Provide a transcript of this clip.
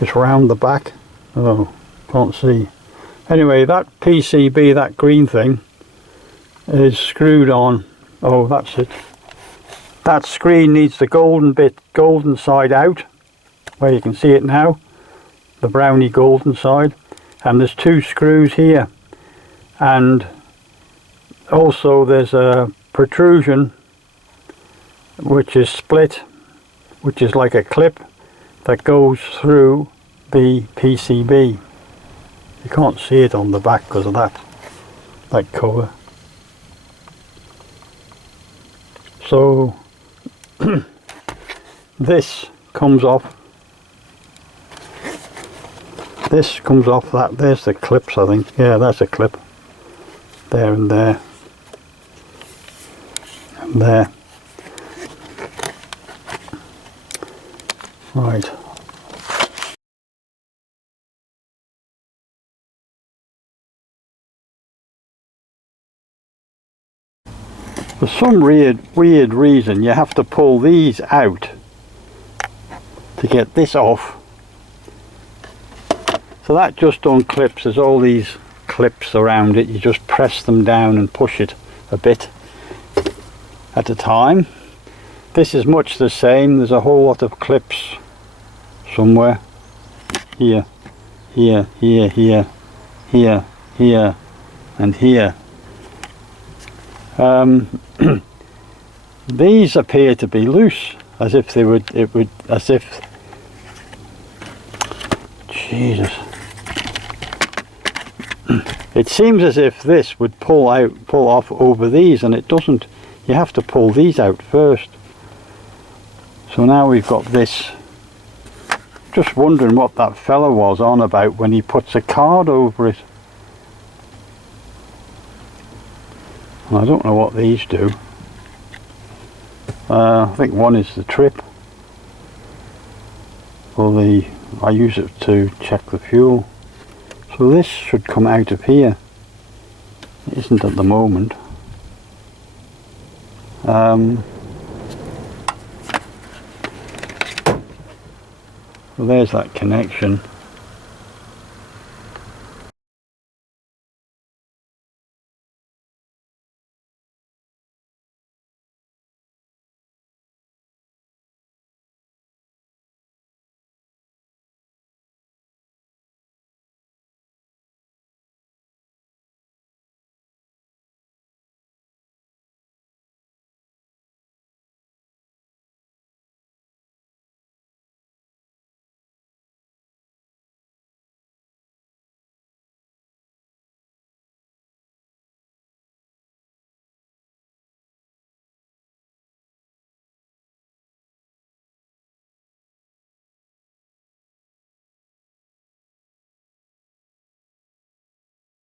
It's round the back. Oh, can't see. Anyway, that PCB, that green thing, is screwed on. Oh, that's it. That screen needs the golden side out, where you can see it now, the browny golden side. And there's 2 screws here, and also there's a protrusion which is split, which is like a clip that goes through the PCB. You can't see it on the back because of that cover. So this comes off. This comes off that. There's the clips, I think. Yeah, that's a clip. There and there. And there. Right. For some weird reason, you have to pull these out to get this off. So that just unclips. There's all these clips around it. You just press them down and push it a bit at a time. This is much the same. There's a whole lot of clips somewhere. Here, here, here, here, here, here, and here. These appear to be loose, as if they would, as if, Jesus. It seems as if this would pull off over these, and it doesn't. You have to pull these out first. So now we've got this. Just wondering what that fella was on about when he puts a card over it. I don't know what these do. I think one is the trip. Or I use it to check the fuel. So this should come out of here. It isn't at the moment. So there's that connection.